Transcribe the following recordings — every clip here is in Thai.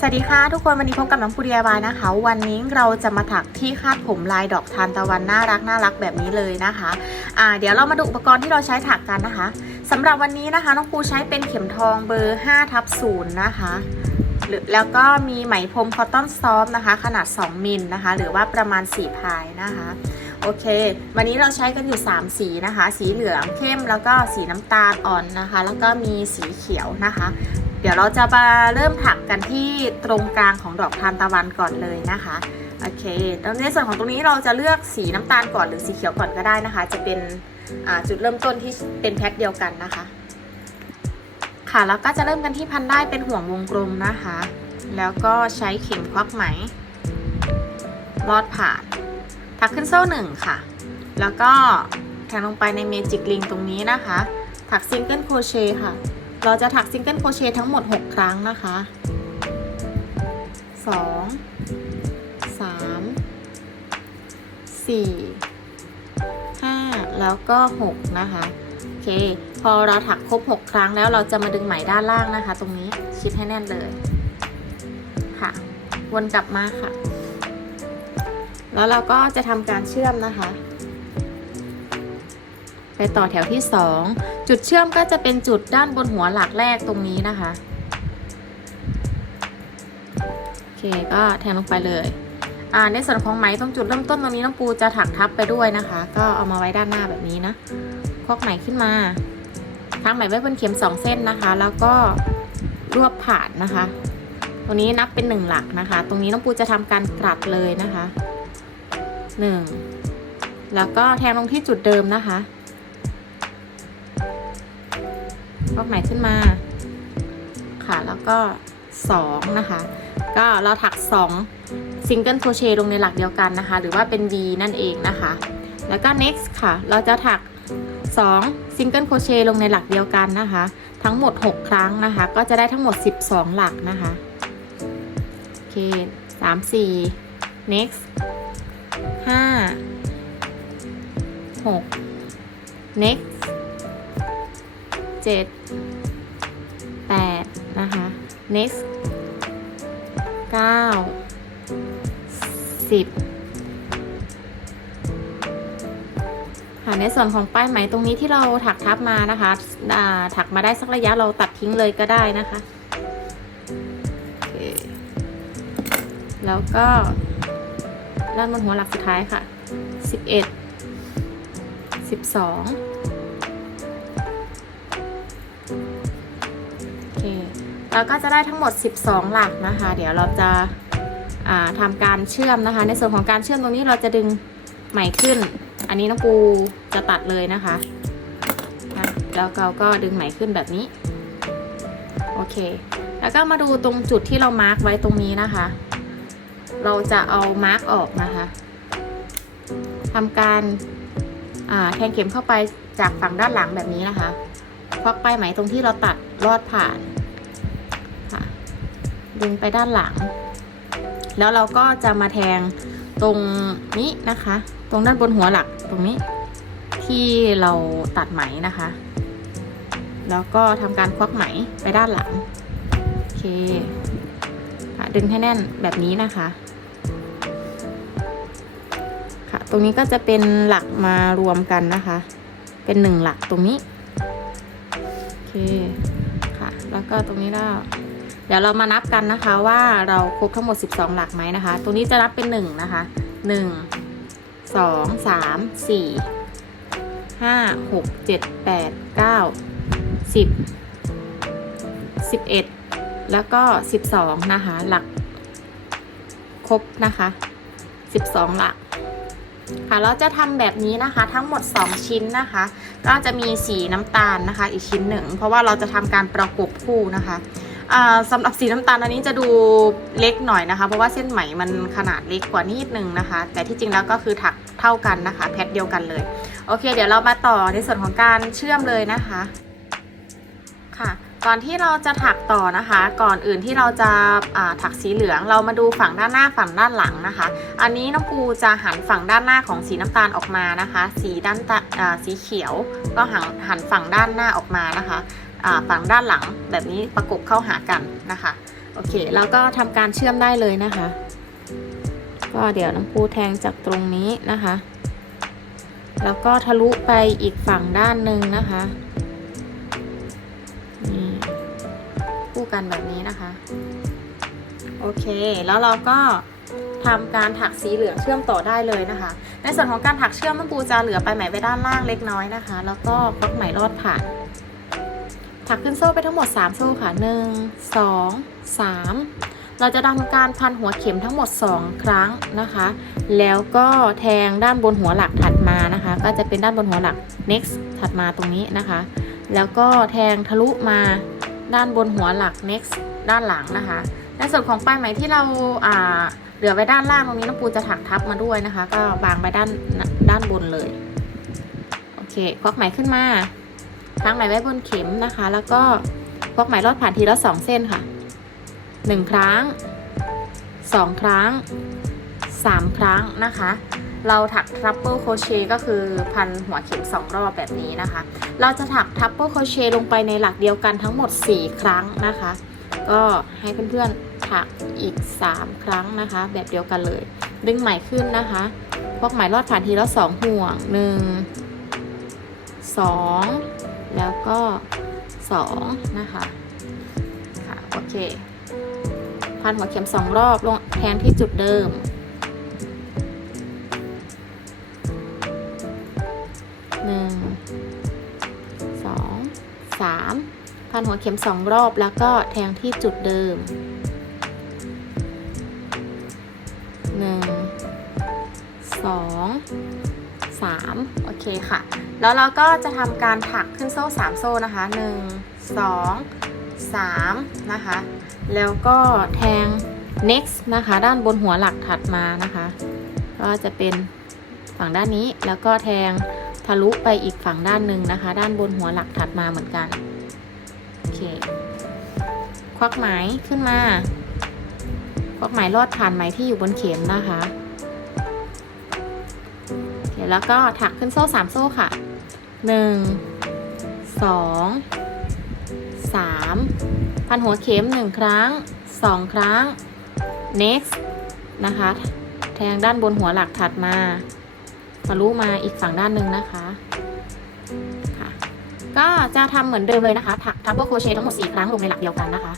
สวัสดีค่ะทุกคนวันนี้พบกับน้องปุริยาบายนะคะ วันนี้เราจะมาถักที่คาดผมลายดอกทานตะวันน่ารักน่ารักแบบนี้เลยนะคะอ่าเดี๋ยวเรามาดูอุปกรณ์ที่เราใช้ถักกันนะคะสำหรับวันนี้นะคะน้องปูใช้เป็นเข็มทองเบอร์5ทับ0นย์นะคะหรือแล้วก็มีไหมพรมคอตตอนซอฟนะคะ ขนาด 2มิลนะคะ หรือว่าประมาณ4พายนะคะ โอเค วันนี้เราใช้กันอยู่ 3 สีนะคะ สีเหลืองเข้มแล้วก็สีน้ำตาลอ่อนนะคะ แล้วก็มีสีเขียวนะคะ เดี๋ยวเราจะมาเริ่มถักกันที่ตรงกลางของดอกทานตะวันก่อนเลยนะคะโอเคแล้วในส่วนของตรงนี้เราจะเลือกสีน้ำตาลก่อนหรือสีเขียวก่อนก็ได้นะคะ จะเป็นจุดเริ่มต้นที่เป็นแพทเดียวกันนะคะ ค่ะแล้วก็จะเริ่มกันที่พันได้เป็นห่วงวงกลมนะคะ แล้วก็ใช้เข็มควักไหมลอดผ่าน ถักขึ้นโซ่หนึ่งค่ะ แล้วก็แทงลงไปในเมจิกลิงตรงนี้นะคะ ถักซิงเกิลโครเชต์ค่ะ เราจะถักซิงเกิลโครเชต์ทั้งหมด 6 ครั้งนะคะ 2 3 4 5 แล้วก็ 6 นะคะ โอเค พอเราถักครบ 6 ครั้งแล้วเราจะมาดึงไหมด้านล่างนะคะ ตรงนี้ชิดให้แน่นเลย ค่ะ วนกลับมาค่ะ แล้วเราก็จะทำการเชื่อมนะคะ ไปต่อแถวที่ 2 จุดเชื่อมก็จะเป็นจุดด้านบนหัวหลักแรกตรงนี้นะคะโอเคก็แทงลงไปเลยอ่าในส่วนของไหมตรงจุดเริ่มต้นตรงนี้น้องปูจะถักทับไปด้วยนะคะ ก็เอามาไว้ด้านหน้าแบบนี้นะคอกไหมขึ้นมาทั้งไหมไว้บนเข็มสองเส้นนะคะ แล้วก็รวบผ่านนะคะ ตรงนี้นับเป็นหนึ่งหลักนะคะ ตรงนี้น้องปูจะทำการกลัดเลยนะคะ หนึ่งแล้วก็แทงลงที่จุดเดิมนะคะคอกไหมขึ้นมา ค่ะแล้วก็สองนะคะ ก็เราถัก2ซิงเกิลโครเชต์ลงในหลักเดียวกันนะคะ หรือว่าเป็น V นั่นเองนะคะ แล้วก็ next ค่ะ เราจะถัก2ซิงเกิลโครเชต์ลงในหลักเดียวกันนะคะ ทั้งหมด 6 ครั้งนะคะ ก็จะได้ทั้งหมด 12 หลักนะคะ โอเค3 4 next 5 6 next 7 8นะคะ next เก้าสิบค่ะในส่วนของป้ายไหมตรงนี้ที่เราถักทับมานะคะถักมาได้สักระยะเราตัดทิ้งเลยก็ได้นะคะ แล้วก็ ด้านบนหัวหลักสุดท้ายค่ะสิบเอ็ดสิบสองโอเคเราก็จะได้ทั้งหมด 12 หลักนะคะ เดี๋ยวเราจะทำการเชื่อมนะคะ ในส่วนของการเชื่อมตรงนี้เราจะดึงไหมขึ้น อันนี้น้องปูจะตัดเลยนะคะนะแล้วเราก็ดึงไหมขึ้นแบบนี้ โอเค แล้วก็มาดูตรงจุดที่เรามาร์กไว้ตรงนี้นะคะ เราจะเอามาร์กออกนะคะทำการแทงเข็มเข้าไปจากฝั่งด้านหลังแบบนี้นะคะควักไปไหมตรงที่เราตัดลอดผ่านดึงไปด้านหลัง แล้วเราก็จะมาแทงตรงนี้นะคะ ตรงด้านบนหัวหลักตรงนี้ ที่เราตัดไหมนะคะ แล้วก็ทำการควักไหมไปด้านหลัง โอเค ค่ะ ดึงให้แน่นแบบนี้นะคะ ค่ะ ตรงนี้ก็จะเป็นหลักมารวมกันนะคะ เป็นหนึ่งหลักตรงนี้ โอเค ค่ะ แล้วก็ตรงนี้ก็เดี๋ยวเรามานับกันนะคะว่าเราครบทั้งหมด 12 หลักไหมนะคะ ตรงนี้จะนับเป็น 1 นะคะ 1 2 3 4 5 6 7 8 9 10 11 แล้วก็ 12 นะคะ หลักครบนะคะ 12 หลัก ค่ะเราจะทำแบบนี้นะคะทั้งหมด 2 ชิ้นนะคะ ก็จะมีสีน้ำตาลนะคะ อีกชิ้นหนึ่ง เพราะว่าเราจะทำการประกบคู่นะคะสำหรับสีน้ำตาลอันนี้จะดูเล็กหน่อยนะคะ เพราะว่าเส้นไหมมันขนาดเล็กกว่านิดนึงนะคะ แต่ที่จริงแล้วก็คือถักเท่ากันนะคะ แพทเดียวกันเลย โอเค เดี๋ยวเรามาต่อในส่วนของการเชื่อมเลยนะคะค่ะ ก่อนที่เราจะถักต่อนะคะ ก่อนอื่นที่เราจะถักสีเหลืองเรามาดูฝั่งด้านหน้าฝั่งด้านหลังนะคะ อันนี้น้องปูจะหันฝั่งด้านหน้าของสีน้ำตาลออกมานะคะ สีด้านสีเขียว ก็หันหันฝั่งด้านหน้าออกมานะคะฝั่งด้านหลังแบบนี้ประกบเข้าหากันนะคะโอเคแล้วก็ทำการเชื่อมได้เลยนะคะ ก็เดี๋ยวน้องปูแทงจากตรงนี้นะคะ แล้วก็ทะลุไปอีกฝั่งด้านหนึ่งนะคะ กันแบบนี้นะคะ โอเค แล้วเราก็ทำการถักสีเหลืองเชื่อมต่อได้เลยนะคะ ในส่วนของการถักเชื่อมน้อปูจะเหลือไปไหมไว้ด้านล่างเล็กน้อยนะคะ แล้วก็ควักไหมลอดผ่านถักขึ้นโซ่ไปทั้งหมด 3 โซ่ค่ะ 1 2 3 เราจะทำการพันหัวเข็มทั้งหมด 2 ครั้งนะคะ แล้วก็แทงด้านบนหัวหลักถัดมานะคะ ก็จะเป็นด้านบนหัวหลัก next ถัดมาตรงนี้นะคะ แล้วก็แทงทะลุมา ด้านบนหัวหลัก next ด้านหลังนะคะ ในส่วนของปลายไหมที่เราาเหลือไว้ด้านล่างตรงนี้น้องปูจะถักทับมาด้วยนะคะ ก็วางไปด้านด้านบนเลย โอเคควักไหมขึ้นมาค้างไหมไว้บนเข็มนะคะ แล้วก็ควักไหมลอดผ่านทีละสองเส้นค่ะหนึ่งครั้งสองครั้งสามครั้งนะคะ เราถักทรั p เปิลโคเชก็คือพันหัวเข็มสองรอบแบบนี้นะคะ เราจะถักทรั p เปิลโคเชลงไปในหลักเดียวกันทั้งหมด 4 ครั้งนะคะ ก็ให้เพื่อนๆถักอีก 3 ครั้งนะคะ แบบเดียวกันเลย ดึงไหมขึ้นนะคะพวกไหมลอดผ่านทีละ2ห่วง 1 2 แล้วก็ 2 นะคะค่ะโอเคพันหัวเข็ม 2 รอบลงแทงที่จุดเดิม นหัวเข็มสองรอบแล้วก็แทงที่จุดเดิมหนึ่งสองสามโอเคค่ะ แล้วเราก็จะทำการถักขึ้นโซ่สามโซ่นะคะหนึ่งสองสามนะคะ แล้วก็แทง next นะคะ ด้านบนหัวหลักถัดมานะคะ ก็จะเป็นฝั่งด้านนี้แล้วก็แทงทะลุไปอีกฝั่งด้านหนึ่งนะคะ ด้านบนหัวหลักถัดมาเหมือนกัน เค ควักไหมขึ้นมา ควักไหมลอดผ่านไหมที่อยู่บนเข็มนะคะโอเคแล้วก็ถักขึ้นโซ่สามโซ่ค่ะหนึ่งสองสามพันหัวเข็มหนึ่งครั้งสองครั้ง next นะคะ แทงด้านบนหัวหลักถัดมาทะลุมาอีกฝั่งด้านหนึ่งนะคะ ก็จะทำเหมือนเดิมเลยนะคะ ถักทับเบิลโครเชต์ทั้งหมด4ครั้งลงในหลักเดียวกันนะคะ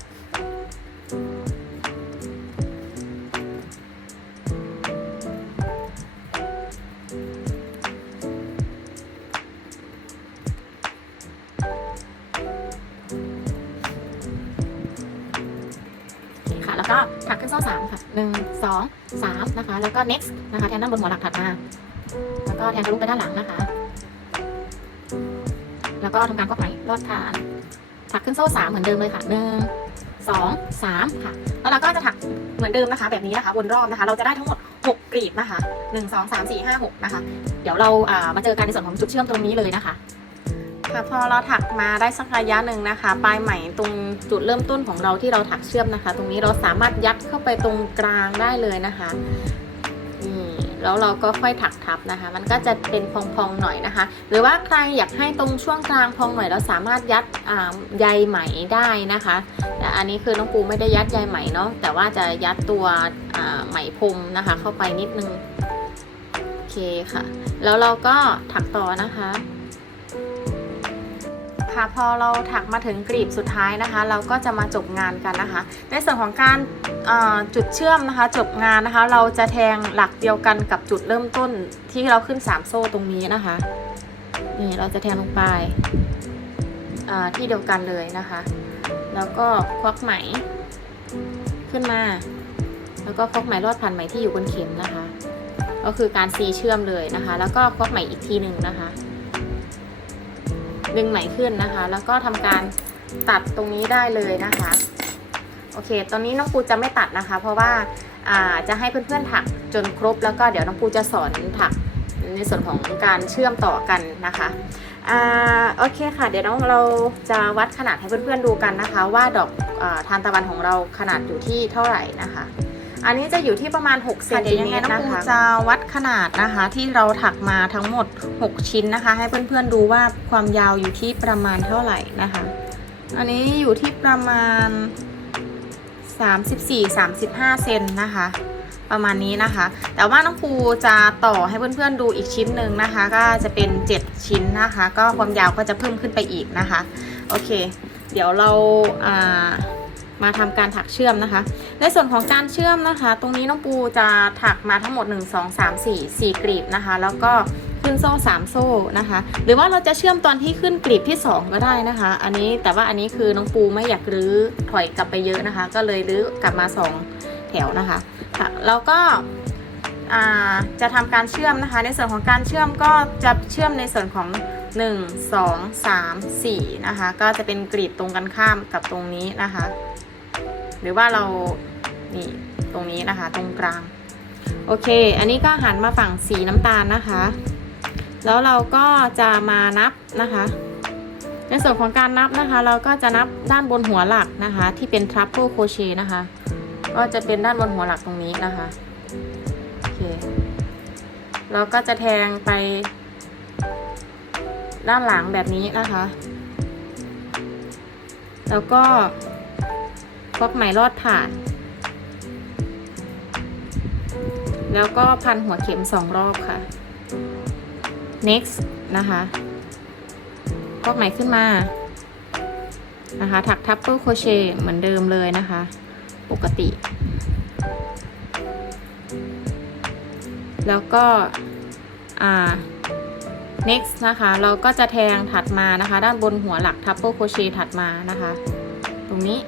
โอเคค่ะแล้วก็ถักขึ้นโซ่สามค่ะหนึ่งสองสามนะคะ แล้วก็ next นะคะ แทนด้านบนหัวหลักถัดมา แล้วก็แทนทะลุไปด้านหลังนะคะ แล้วก็ทำการควักไหมลอดผ่าน ถักขึ้นโซ่สามเหมือนเดิมเลยค่ะหนึ่งสองสามค่ะ แล้วเราก็จะถักเหมือนเดิมนะคะ แบบนี้นะคะวนรอบนะคะ เราจะได้ทั้งหมดหกกรีบนะคะหนึ่งสองสามสี่ห้าหกนะคะ เดี๋ยวเราอ่ามาเจอกันในส่วนของจุดเชื่อมตรงนี้เลยนะคะค่ะพอเราถักมาได้สักระยะหนึ่งนะคะ ปลายไหมตรงจุดเริ่มต้นของเราที่เราถักเชื่อมนะคะ ตรงนี้เราสามารถยัดเข้าไปตรงกลางได้เลยนะคะ แล้วเราก็ค่อยถักทับนะคะ มันก็จะเป็นพองๆหน่อยนะคะ หรือว่าใครอยากให้ตรงช่วงกลางพองหน่อยเราสามารถยัดอ่าใยไหมได้นะคะแต่อันนี้คือน้องปูไม่ได้ยัดใยไหมเนาะแต่ว่าจะยัดตัวอ่าไหมพรมนะคะ เข้าไปนิดนึงโอเคค่ะ แล้วเราก็ถักต่อนะคะ ค่ะพอเราถักมาถึงกรีบสุดท้ายนะคะ เราก็จะมาจบงานกันนะคะ ในส่วนของการจุดเชื่อมนะคะ จบงานนะคะ เราจะแทงหลักเดียวกันกับจุดเริ่มต้นที่เราขึ้น 3 โซ่ตรงนี้นะคะนี่เราจะแทงลงไปที่เดียวกันเลยนะคะ แล้วก็ควักไหมขึ้นมา แล้วก็ควักไหมลอดผ่านไหมที่อยู่บนเข็มนะคะ ก็คือการซีเชื่อมเลยนะคะ แล้วก็ควักไหมอีกทีหนึ่งนะคะ ดึงไหมขึ้นนะคะ แล้วก็ทำการตัดตรงนี้ได้เลยนะคะ โอเค ตอนนี้น้องปูจะไม่ตัดนะคะ เพราะว่าาจะให้เพื่อนๆถักจนครบ แล้วก็เดี๋ยวน้องปูจะสอนถักในส่วนของการเชื่อมต่อกันนะคะอ่าโอเคค่ะ เดี๋ยวน้องเราจะวัดขนาดให้เพื่อนๆดูกันนะคะ ว่าดอกอทานตะวันของเราขนาดอยู่ที่เท่าไหร่นะคะ อันนี้จะอยู่ที่ประมาณ6เซนติเมตรนะคะจะวัดขนาดนะคะ ที่เราถักมาทั้งหมด 6 ชิ้นนะคะ ให้เพื่อนๆดูว่าความยาวอยู่ที่ประมาณเท่าไหร่นะคะ อันนี้อยู่ที่ประมาณ 34 35 เซนนะคะประมาณนี้นะคะ แต่ว่าน้องภูจะต่อให้เพื่อนๆดูอีกชิ้นหนึ่งนะคะ ก็จะเป็น 7 ชิ้นนะคะ ก็ความยาวก็จะเพิ่มขึ้นไปอีกนะคะ โอเค เดี๋ยวเราอ่า มาทำการถักเชื่อมนะคะ ในส่วนของการเชื่อมนะคะ ตรงนี้น้องปูจะถักมาทั้งหมด 1 2 3 4 4กลีบนะคะ แล้วก็ขึ้นโซ่ 3 โซ่นะคะ หรือว่าเราจะเชื่อมตอนที่ขึ้นกลีบที่ 2 ก็ได้นะคะ อันนี้แต่ว่าอันนี้คือน้องปูไม่อยากรื้อถอยกลับไปเยอะนะคะ ก็เลยรื้อกลับมา 2 แถวนะคะแล้วก็จะทำการเชื่อมนะคะ ในส่วนของการเชื่อมก็จะเชื่อมในส่วนของ 1 2 3 4 นะคะ ก็จะเป็นกรีบตรงกันข้ามกับตรงนี้นะคะ หรือว่าเรานี่ตรงนี้นะคะ ตรงกลาง โอเค อันนี้ก็หันมาฝั่งสีน้ำตาลนะคะ แล้วเราก็จะมานับนะคะ ในส่วนของการนับนะคะ เราก็จะนับด้านบนหัวหลักนะคะ ที่เป็น triple crochet นะคะ ก็จะเป็นด้านบนหัวหลักตรงนี้นะคะโอเคเราก็จะแทงไปด้านหลังแบบนี้นะคะ แล้วก็ ควักไหมลอดผ่าน แล้วก็พันหัวเข็มสองรอบค่ะ next นะคะควักไหมขึ้นมานะคะ ถักทับเปิลโคเชต์เหมือนเดิมเลยนะคะ ปกติ แล้วก็อ่า next นะคะ เราก็จะแทงถัดมานะคะ ด้านบนหัวหลักทับเปิลโคเชต์ถัดมานะคะ ตรงนี้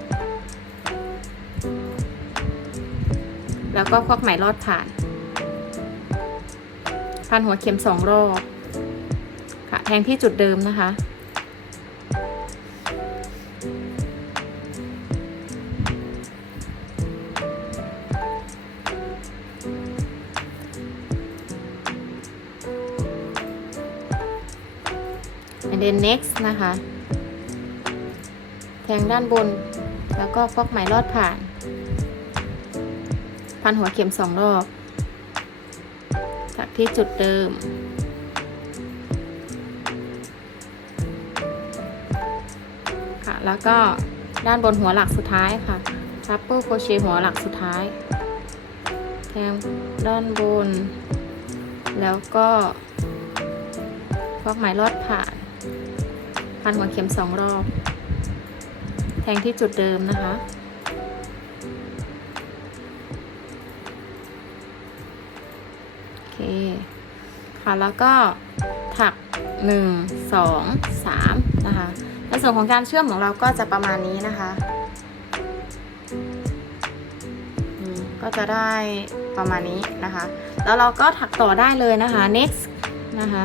แล้วก็ควักไหมลอดผ่าน พันหัวเข็มสองรอบค่ะแทงที่จุดเดิมนะคะ and then next นะคะ แทงด้านบน แล้วก็ฟอกไหมลอดผ่าน พันหัวเข็มสองรอบ จากที่จุดเดิม ค่ะ แล้วก็ด้านบนหัวหลักสุดท้ายค่ะทับเปิลโคเชหัวหลักสุดท้ายแทงด้านบน แล้วก็ฟอกไหมลอดผ่าน พันหัวเข็มสองรอบ แทงที่จุดเดิมนะคะ คค่ะแล้วก็ถัก 1 2 3 นะคะ ในส่วนของการเชื่อมของเราก็จะประมาณนี้นะคะก็จะได้ประมาณนี้นะคะ แล้วเราก็ถักต่อได้เลยนะคะ next นะคะ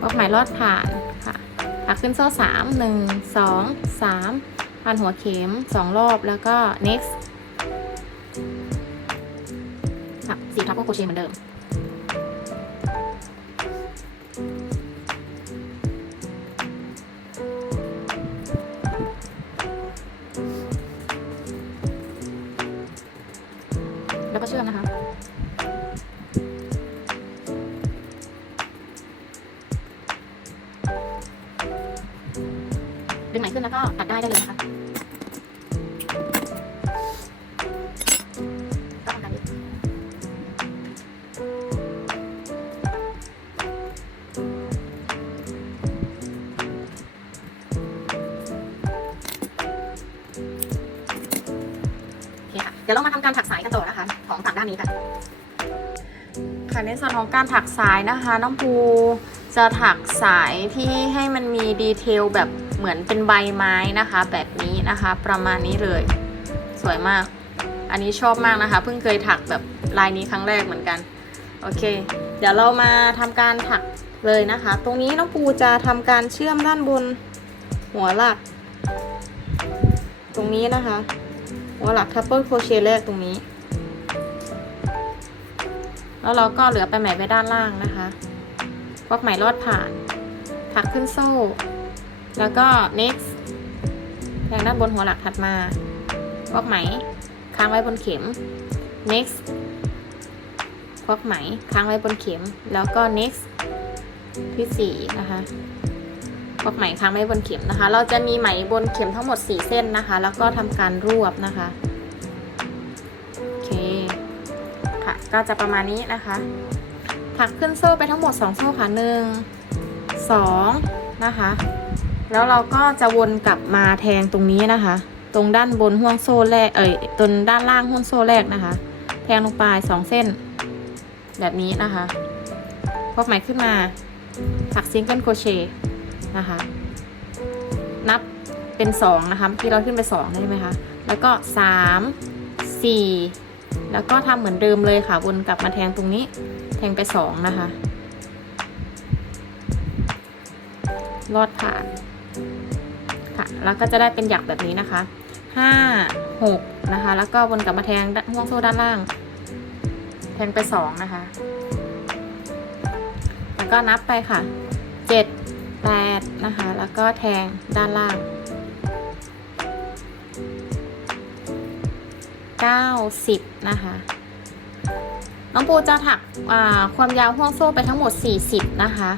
บล็อกไหมลอดผ่านค่ะถักขึ้นโซ่สามหนึ่งสองสามพันหัวเข็มสองรอบแล้วก็ next สีทับโครเชต์เหมือนเดิมแล้วก็เชื่อมนะคะ ดี๋ยวเรามาทำการถักสายกันต่อนะคะ ของฝั่งด้านนี้กันค่ะในส่วนของการถักสายนะคะน้องภูจะถักสายที่ให้มันมีดีเทลแบบเหมือนเป็นใบไม้นะคะ แบบนี้นะคะประมาณนี้เลย สวยมาก อันนี้ชอบมากนะคะ เพิ่งเคยถักแบบลายนี้ครั้งแรกเหมือนกันโอเค เดี๋ยวเรามาทำการถักเลยนะคะ ตรงนี้น้องภูจะทำการเชื่อมด้านบนหัวหลัก ตรงนี้นะคะ หัวหลักทัพเปิลโคเชต์แรกตรงนี้ แล้วเราก็เหลือไปไหมไว้ด้านล่างนะคะควักไหมลอดผ่าน ถักขึ้นโซ่ แล้วก็ next แทงด้านบนหัวหลักถัดมาควักไหมค้างไว้บนเข็ม next ควักไหมค้างไว้บนเข็ม แล้วก็ next ที่สี่นะคะ กวักไหมค้างไว้บนเข็มนะคะ เราจะมีไหมบนเข็มทั้งหมด 4 เส้นนะคะ แล้วก็ทำการรวบนะคะโอเคค่ะก็จะประมาณนี้นะคะถักขึ้นโซ่ไปทั้งหมด 2 โซ่ค่ะหนึ่งสองนะคะ แล้วเราก็จะวนกลับมาแทงตรงนี้นะคะ ตรงด้านบนห่วงโซ่แรกเอ่ยตรงด้านล่างห่วงโซ่แรกนะคะ แทงลงไปสองเส้น แบบนี้นะคะพกไหมขึ้นมาถักซิงเกิลโคเชต์ นะคะ นับเป็นสองนะคะเมื่อกี้เราขึ้นไปสองได้ไหมคะ แล้วก็สามสี่แล้วก็ทำเหมือนเดิมเลยค่ะวนกลับมาแทงตรงนี้ แทงไปสองนะคะ ลอดผ่านค่ะแล้วก็จะได้เป็นหยักแบบนี้นะคะห้าหกนะคะ แล้วก็วนกลับมาแทงห่วงโซ่ด้านล่าง แทงไปสองนะคะ แล้วก็นับไปค่ะเจ็ด แปดนะคะ แล้วก็แทงด้านล่างเก้าสิบนะคะ น้องปูจะถักความยาวห่วงโซ่ไปทั้งหมด 40 นะคะ